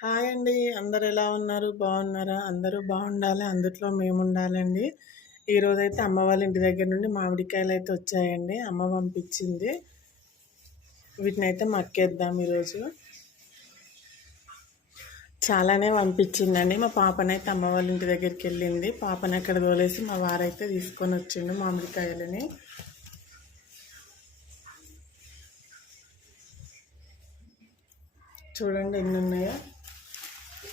Hi అండి. అందరూ ఎలా ఉన్నారు? బాగున్నారా? అందరూ బాగుండాలి. అందుట్లో మేముండాలండి. ఈరోజైతే అమ్మ వాళ్ళ ఇంటి దగ్గర నుండి మామిడికాయలైతే వచ్చాయండి. అమ్మ పంపించింది. వీటినైతే మక్కేద్దాం ఈరోజు. చాలానే పంపించిందండి. మా పాపనైతే అమ్మ వాళ్ళ ఇంటి దగ్గరికి వెళ్ళింది. పాపని అక్కడ తోలేసి మా వారైతే తీసుకొని వచ్చిండు మామిడికాయలని. చూడండి ఎన్ని ఉన్నాయో.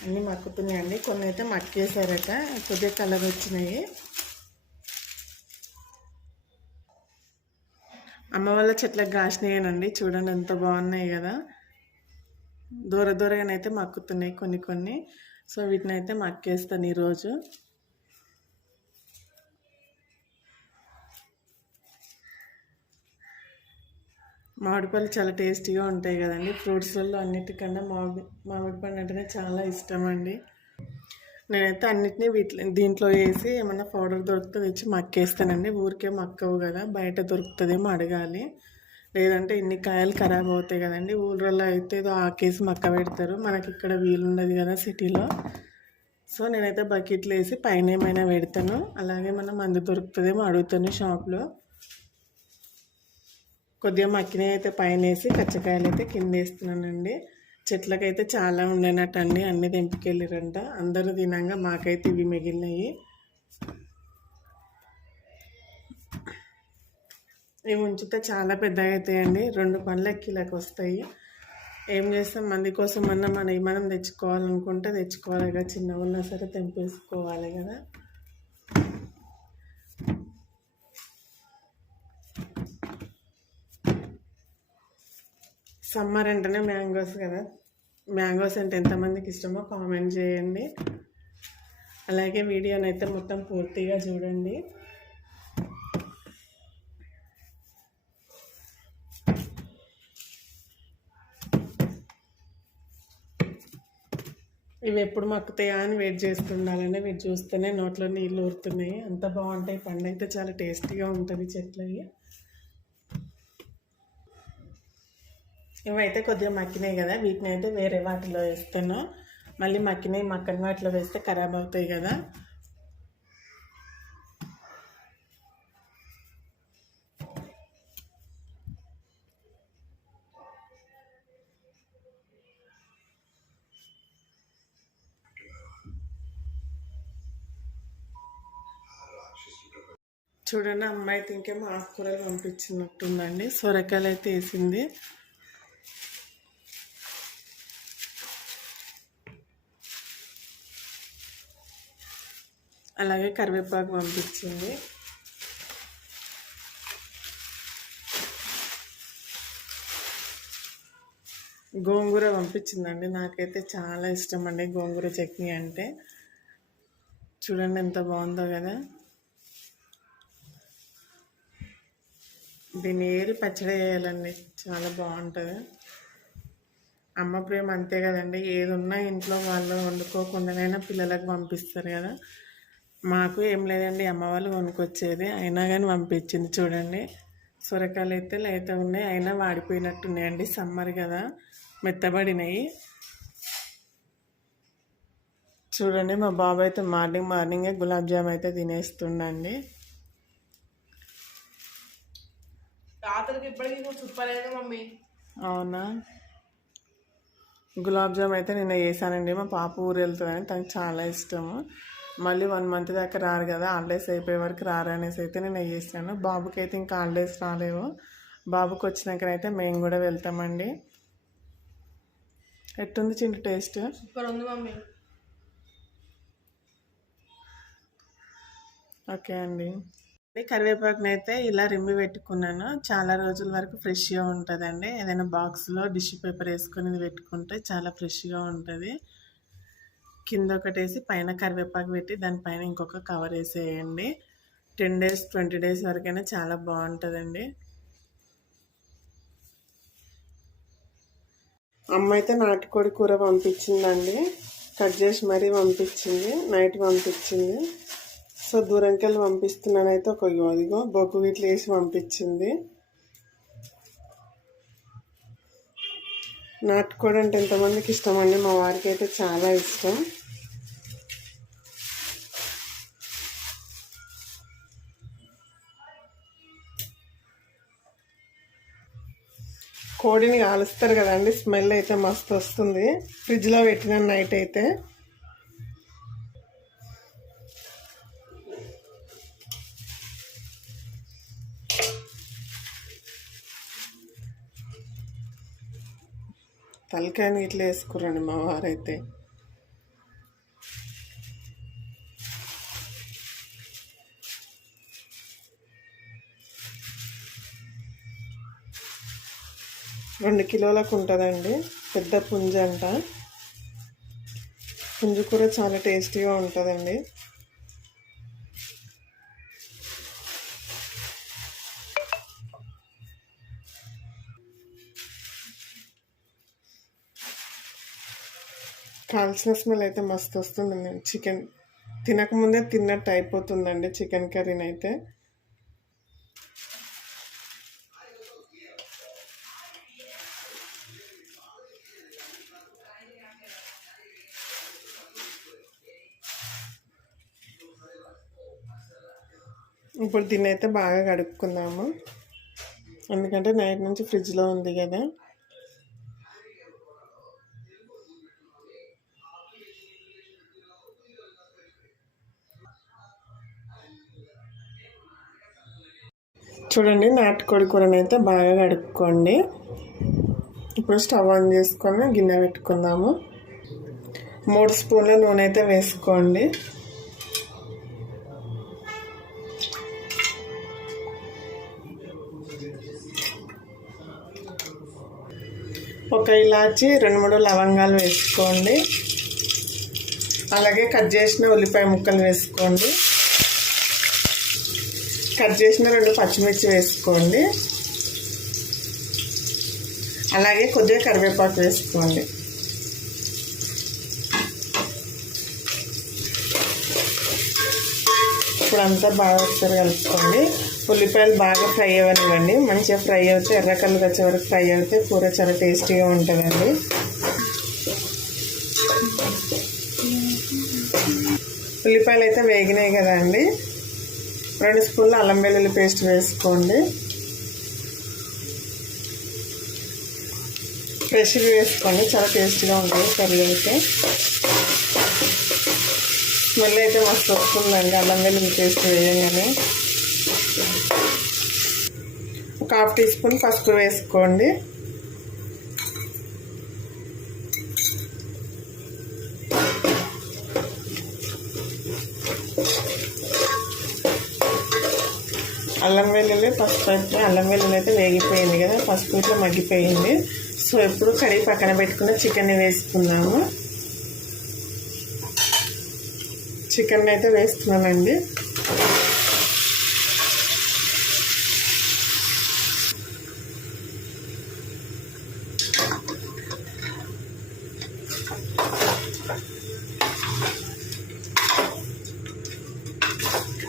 అన్నీ మక్కుతున్నాయండి. కొన్ని అయితే మక్కేసారట, కొద్దిగా కలర్ వచ్చినాయి. అమ్మ వాళ్ళ చెట్లకు కాసినాయేనండి. చూడండి ఎంత బాగున్నాయి కదా. దూరగానైతే మక్కుతున్నాయి కొన్ని కొన్ని. సో వీటిని అయితే మక్కేస్తాను ఈరోజు. మామిడిపళ్ళు చాలా టేస్టీగా ఉంటాయి కదండి. ఫ్రూట్స్లలో అన్నిటికన్నా మామిడి పండు అంటేనే చాలా ఇష్టం అండి. నేనైతే అన్నిటినీ దీంట్లో వేసి ఏమన్నా పౌడర్ దొరికితే తెచ్చి మక్కేస్తానండి. ఊరికే మక్కవు కదా, బయట దొరుకుతుందేమో అడగాలి. లేదంటే ఇన్ని కాయలు ఖరాబ్ అవుతాయి కదండి. ఊళ్ళలో అయితే ఏదో ఆకేసి మక్క పెడతారు, మనకి ఇక్కడ వీలుండదు కదా సిటీలో. సో నేనైతే బకెట్లు వేసి పైన ఏమైనా పెడతాను. అలాగే మనం మందు దొరుకుతుందేమో అడుగుతాను షాప్లో. కొద్దిగా మక్కినవి అయితే పైన వేసి కచ్చకాయలు అయితే కింద వేస్తున్నానండి. చెట్లకైతే చాలా ఉండేనట్టండి, అన్నీ తెంపుకెళ్ళిరంట. అందరూ తినంగా మాకైతే ఇవి మిగిలినాయి. ఇవి ఉంచితే చాలా పెద్దగా అవుతాయండి. 2 పండ్ల కిలోకి వస్తాయి. ఏం చేస్తాం, మంది కోసం అన్నా మనం తెచ్చుకోవాలనుకుంటే తెచ్చుకోవాలి కదా. చిన్నగా ఉన్నా సరే తెంపేసుకోవాలి కదా. సమ్మర్ అంటేనే మ్యాంగోస్ కదా. మ్యాంగోస్ అంటే ఎంతమందికి ఇష్టమో కామెంట్ చేయండి. అలాగే వీడియోని అయితే మొత్తం పూర్తిగా చూడండి. ఇవి ఎప్పుడు మక్కుతాయా అని వెయిట్ చేస్తుండాలండి. వీటి చూస్తేనే నోట్లో నీళ్ళు ఊరుతున్నాయి. అంత బాగుంటాయి. పండు అయితే చాలా టేస్టీగా ఉంటుంది చెట్లవి. ఇవైతే కొద్దిగా మక్కినాయి కదా, వీటిని అయితే వేరే వాటిలో వేస్తాను. మళ్ళీ మక్కని వాటిలో వేస్తే ఖరాబ్ అవుతాయి కదా. చూడండి, అమ్మాయి అయితే ఇంకేమో ఆకుకూరలు పంపించినట్టుందండి. సొరకాయలు అయితే వేసింది. అలాగే కరివేపాకు పంపించింది. గోంగూర పంపించిందండి. నాకైతే చాలా ఇష్టం అండి గోంగూర చట్నీ అంటే. చూడండి ఎంత బాగుందో కదా. దీన్ని ఏరి పచ్చడి చేయాలండి, చాలా బాగుంటుంది. అమ్మ ప్రేమ అంతే కదండి. ఏది ఉన్నా ఇంట్లో వాళ్ళు వండుకోకుండానైనా పిల్లలకు పంపిస్తారు కదా. మాకు ఏం లేదండి, అమ్మ వాళ్ళు కొనుక్కొచ్చేది, అయినా కానీ పంపించింది. చూడండి, సొరకాయలు అయితే లేత ఉన్నాయి, అయినా వాడిపోయినట్టున్నాయండి. సమ్మర్ కదా, మెత్తబడినాయి. చూడండి, మా బాబు అయితే మార్నింగే గులాబ్ జామ్ అయితే తినేస్తుండండి. అవునా, గులాబ్ జామ్ అయితే నిన్న చేశానండి. మా పాప ఊరు వెళ్తుందని తనకు చాలా ఇష్టము. మళ్ళీ 1 మంత్ దాకా రారు కదా, హాలిడేస్ అయిపోయే వరకు రారు అనేసి అయితే నేను చేస్తాను. బాబుకి అయితే ఇంకా హాలిడేస్ రాలేవు. బాబుకి వచ్చినాకనైతే మేము కూడా వెళ్తామండి. ఎట్టుంది చింటి టేస్ట్? సూపర్ ఉంది మమ్మీ. ఓకే అండి. కరివేపాకుని అయితే ఇలా రిమ్మి పెట్టుకున్నాను. చాలా రోజుల వరకు ఫ్రెష్గా ఉంటుందండి. ఏదైనా బాక్స్లో డిష్ పేపర్ వేసుకొని పెట్టుకుంటే చాలా ఫ్రెష్గా ఉంటుంది. కింద ఒకటి వేసి పైన కరివేపాకు పెట్టి దానిపైన ఇంకొక కవర్ వేసేయండి. 10 days 20 days వరకైనా చాలా బాగుంటుందండి. అమ్మ అయితే నాటుకోడి కూర పంపించిందండి. కట్ చేసి మరీ పంపించింది. నైట్ పంపించింది. సో దూరంకెళ్ళి పంపిస్తున్నానైతే ఒక ఇదిగో బొగ్గు వీటిలో వేసి పంపించింది. నాటుకోడి అంటే ఎంతమందికి ఇష్టం అండి, మా వారికి అయితే చాలా ఇష్టం. కోడిని కాలుస్తారు కదండి, స్మెల్ అయితే మస్తు వస్తుంది. ఫ్రిడ్జ్లో పెట్టిన నైట్ అయితే. తలకాయని ఇట్లా వేసుకురండి మా వారైతే. రెండు కిలోలకు ఉంటుందండి, పెద్ద పుంజు అంట. పుంజు కూర చాలా టేస్టీగా ఉంటుందండి. కాల్చిన స్మెల్ అయితే మస్తు వస్తుందండి. చికెన్ తినకముందే తిన్నట్టు అయిపోతుందండి చికెన్ కర్రీని అయితే. ఇప్పుడు దీన్ని అయితే బాగా కడుక్కుందాము, ఎందుకంటే నైట్ నుంచి ఫ్రిడ్జ్లో ఉంది కదా. చూడండి, నాటుకోడి కూరని అయితే బాగా కడుక్కోండి. ఇప్పుడు స్టవ్ ఆన్ చేసుకొని గిన్నె పెట్టుకుందాము. 3 స్పూన్ల నూనె అయితే వేసుకోండి. ఒక ఇలాచి, 2-3 లవంగాలు వేసుకోండి. అలాగే కట్ చేసిన ఉల్లిపాయ ముక్కలు వేసుకోండి. కట్ చేసిన 2 పచ్చిమిర్చి వేసుకోండి. అలాగే కొద్దిగా కరివేపాకు వేసుకోండి. ఇప్పుడు అంతా బాగా ఒకసారి కలుపుకోండి. ఉల్లిపాయలు బాగా ఫ్రై అవ్వనివ్వండి. మంచిగా ఫ్రై అవుతే, ఎర్ర కలర్ వచ్చే వరకు ఫ్రై అవుతే కూర చాలా టేస్టీగా ఉంటుందండి. ఉల్లిపాయలు అయితే వేగినాయి కదా అండి. 2 స్పూన్ల అల్లం వెల్లుల్లి పేస్ట్ వేసుకోండి. ఫ్రెష్గా వేసుకోండి, చాలా టేస్టీగా ఉంటుంది కర్రీ అయితే. స్మెల్ అయితే మస్తు వస్తుందండి అల్లం వెల్లుల్లి పేస్ట్ వేయగానే. ఒక 1/2 టీ స్పూన్ పసుపు వేసుకోండి. అల్లం వెల్లుల్లి పసుపు అయితే, అల్లం వెల్లుల్లి అయితే వేగిపోయింది కదా, పసుపు ఇట్లా మగ్గిపోయింది. సో ఇప్పుడు కడిగి పక్కన పెట్టుకున్న చికెన్ని వేసుకుందాము. చికెన్ అయితే వేస్తున్నానండి.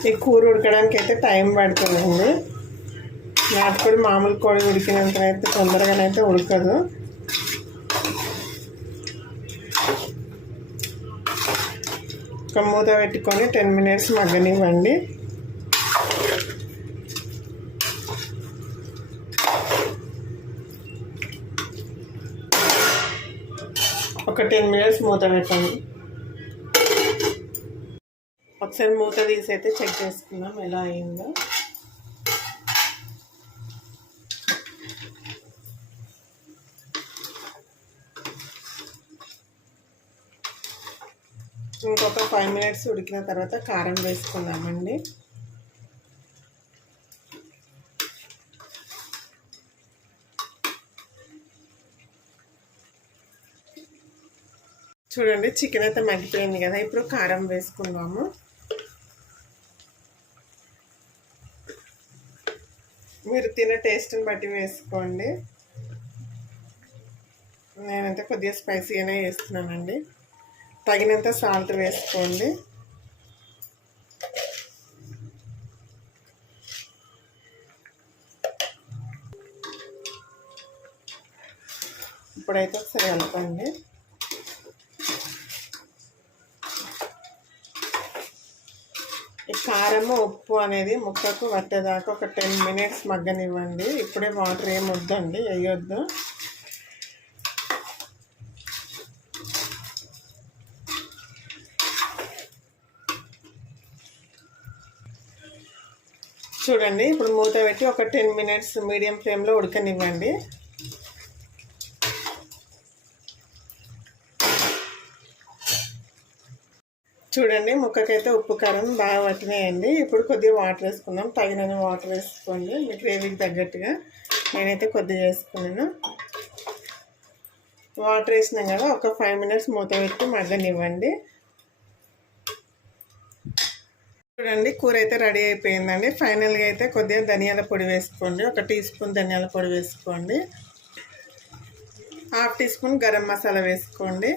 ఈ కూర ఉడకడానికి అయితే టైం పడుతుందండి. నాటుకోడి మామూలు కోడి ఉడికినంతనైతే తొందరగానైతే ఉడకదు. ఒక మూత పెట్టుకొని 10 మినిట్స్ మగ్గనివ్వండి. ఒక 10 మినిట్స్ మూత పెట్టండి. ఒకసారి మూత తీసి అయితే చెక్ చేసుకుందాం ఎలా అయిందో. ఇంకొక 5 మినిట్స్ ఉడికిన తర్వాత కారం వేసుకుందామండి. చూడండి, చికెన్ అయితే మగ్గిపోయింది కదా. ఇప్పుడు కారం వేసుకుందాము. మీరు తినే టేస్ట్ని బట్టి వేసుకోండి. నేనైతే కొద్దిగా స్పైసీగానే వేస్తున్నానండి. తగినంత సాల్ట్ వేసుకోండి. ఇప్పుడైతే ఒకసారి కలపండి. ఈ కారము ఉప్పు అనేది ముక్కకు పట్టేదాకా ఒక 10 మినిట్స్ మగ్గనివ్వండి. ఇప్పుడే వాటర్ ఏమి వద్దండి, వేయొద్దు. చూడండి, ఇప్పుడు మూత పెట్టి ఒక 10 మినిట్స్ మీడియం ఫ్లేమ్లో ఉడకనివ్వండి. చూడండి, ముక్కకైతే ఉప్పు కారం బాగా పట్టినాయండి. ఇప్పుడు కొద్దిగా వాటర్ వేసుకుందాం. తగినన్ని వాటర్ వేసుకోండి, మీ గ్రేవీకి తగ్గట్టుగా. నేనైతే కొద్దిగా వేసుకున్నాను. వాటర్ వేసినాం కదా, ఒక 5 మినిట్స్ మూత పెట్టి మగ్గనివ్వండి. చూడండి, కూర అయితే రెడీ అయిపోయిందండి. ఫైనల్గా అయితే కొద్దిగా ధనియాల పొడి వేసుకోండి. ఒక టీ స్పూన్ ధనియాల పొడి వేసుకోండి. Half teaspoon garam masala వేసుకోండి.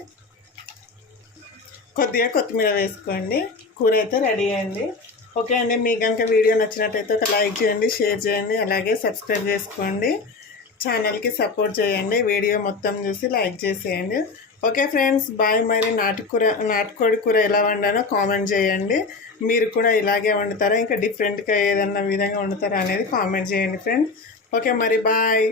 కొద్దిగా కొత్తిమీర వేసుకోండి. కూర అయితే రెడీ అయింది. ఓకే అండి, మీకు కనుక వీడియో నచ్చినట్టయితే ఒక లైక్ చేయండి, షేర్ చేయండి, అలాగే సబ్స్క్రైబ్ చేసుకోండి. ఛానల్కి సపోర్ట్ చేయండి. వీడియో మొత్తం చూసి లైక్ చేసేయండి. Okay friends, bye. మరి నాటుకోడి కూర ఎలా వండానో కామెంట్ చేయండి. మీరు కూడా ఇలాగే వండుతారా, ఇంకా డిఫరెంట్గా ఏదన్నా విధంగా వండుతారా అనేది కామెంట్ చేయండి ఫ్రెండ్స్. ఓకే మరి, బాయ్.